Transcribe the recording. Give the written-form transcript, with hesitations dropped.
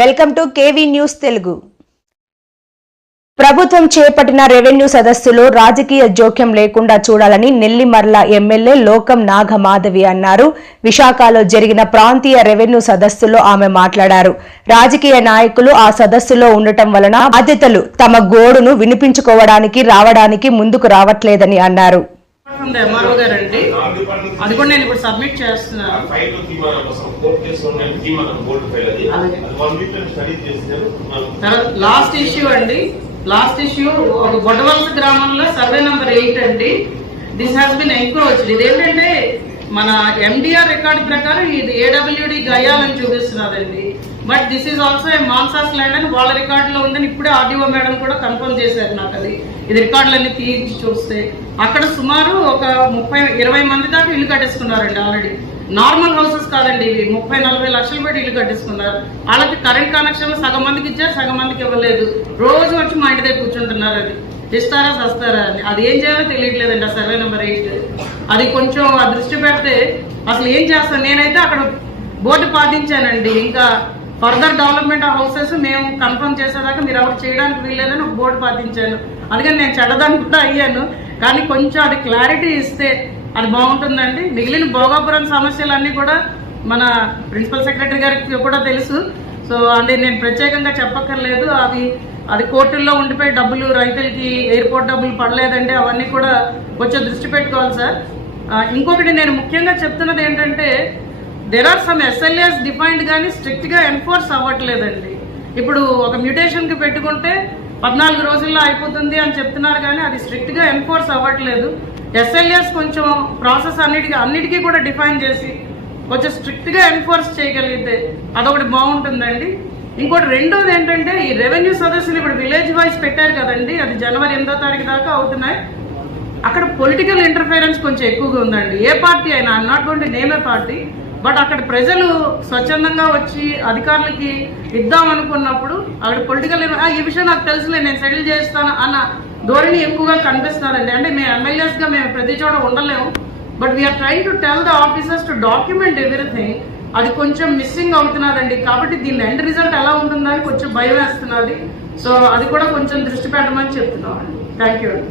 Welcome to KV news Telugu. ప్రభుత్వం చేపట్టిన revenue సదస్సులో రాజకీయ జోక్యం లేకుండా చూడాలని నెల్లిమర్ల ఎమ్మెల్యే లోకం నాగమాధవి అన్నారు. విశాఖలో జరిగిన ప్రాంతీయ రెవెన్యూ సదస్సులో ఆమె మాట్లాడారు. రాజకీయ నాయకులు ఆ సదస్సులో ఉండటం వలన బాధ్యతలు తమ గోడును వినిపించుకోవడానికి రావడానికి ముందుకు రావట్లేదని అన్నారు. ఎంఆర్ఓ గారండి, అది కూడా నేను ఇప్పుడు సబ్మిట్ చేస్తున్నాను. లాస్ట్ ఇష్యూ అండి, లాస్ట్ ఇష్యూ గొడవలస గ్రామంలో సర్వే నెంబర్ 8 అండి. This has been encroached. ఇదేంటంటే మన ఎండిఆర్ రికార్డు ప్రకారం ఇది ఏడబ్ల్యూడి గయాలని చూపిస్తున్నదండి. But this is also a Mansas land అని వాళ్ళ రికార్డులో ఉందని ఇప్పుడే ఆర్డీఓ మేడం కూడా కన్ఫర్మ్ చేశారు నాకు. అది ఇది రికార్డులన్నీ తీయించి చూస్తే అక్కడ సుమారు ఒక 30-20 మంది దాకా ఇల్లు కట్టేసుకున్నారండి. ఆల్రెడీ నార్మల్ హౌసెస్ కాదండి ఇవి, 30-40 లక్షలు పెట్టి ఇల్లు కట్టేసుకున్నారు. వాళ్ళకి కరెంట్ కనెక్షన్లు సగం మందికి ఇచ్చారు, సగం మందికి ఇవ్వలేదు. రోజు వచ్చి మా ఇంటి దగ్గర కూర్చుంటున్నారు. అది ఇస్తారా సస్తారా అని, అది ఏం చేయాలో తెలియట్లేదండి. ఆ సర్వే నెంబర్ 8 అది కొంచెం ఆ దృష్టి పెడితే అసలు ఏం చేస్తాను. నేనైతే అక్కడ బోర్డు పాటించానండి. ఇంకా ఫర్దర్ డెవలప్మెంట్ ఆఫ్ హౌసెస్ మేము కన్ఫర్మ్ చేసేదాకా మీరు ఎవరు చేయడానికి వీల్లేదని ఒక బోర్డు పాటించాను. అందుకని నేను చెడ్డదాన్ని కూడా అయ్యాను. కానీ కొంచెం అది క్లారిటీ ఇస్తే అది బాగుంటుందండి. మిగిలిన భోగాపురం సమస్యలన్నీ కూడా మన ప్రిన్సిపల్ సెక్రటరీ గారికి కూడా తెలుసు. సో అంటే నేను ప్రత్యేకంగా చెప్పక్కర్లేదు. అది కోర్టుల్లో ఉండిపోయి డబ్బులు రైతులకి ఎయిర్పోర్ట్ డబ్బులు పడలేదండి. అవన్నీ కూడా కొంచెం దృష్టి పెట్టుకోవాలి సార్. ఇంకొకటి నేను ముఖ్యంగా చెప్తున్నది ఏంటంటే దెర్ ఆర్ సమ్ ఎస్ఎల్ఏస్ డిఫైన్డ్ కానీ స్ట్రిక్ట్గా ఎన్ఫోర్స్ అవ్వట్లేదండి. ఇప్పుడు ఒక మ్యూటేషన్కి పెట్టుకుంటే 14 రోజుల్లో అయిపోతుంది అని చెప్తున్నారు, కానీ అది స్ట్రిక్ట్గా ఎన్ఫోర్స్ అవ్వట్లేదు. ఎస్ఎల్ఏస్ కొంచెం ప్రాసెస్ అన్నిటికీ కూడా డిఫైన్ చేసి కొంచెం స్ట్రిక్ట్గా ఎన్ఫోర్స్ చేయగలిగితే అదొకటి బాగుంటుందండి. ఇంకోటి రెండోది ఏంటంటే ఈ రెవెన్యూ సదస్సులు ఇప్పుడు విలేజ్ వైజ్ పెట్టారు కదండి, అది జనవరి 8వ తారీఖు దాకా అవుతున్నాయి. అక్కడ పొలిటికల్ ఇంటర్ఫిరెన్స్ కొంచెం ఎక్కువగా ఉందండి. ఏ పార్టీ అయినా, I'm not going to name A party, but అక్కడ ప్రజలు స్వచ్ఛందంగా వచ్చి అధికారులకి ఇద్దాం అనుకున్నప్పుడు అక్కడ పొలిటికల్ ఈ విషయం నాకు తెలుసులే నేను సెటిల్ చేస్తాను అన్న ధోరణి ఎక్కువగా కనిపిస్తున్నారండి. అంటే మేము ఎమ్మెల్యేస్గా మేము ప్రతి చోట ఉండలేము, but we're trying to tell the officers to document everything. అది కొంచెం మిస్సింగ్ అవుతున్నదండి. కాబట్టి దీని ఎండ్ రిజల్ట్ ఎలా ఉంటుందని కొంచెం భయం వేస్తున్నది. సో అది కూడా కొంచెం దృష్టి పెట్టమని చెప్తున్నాం అండి. థ్యాంక్ యూ అండి.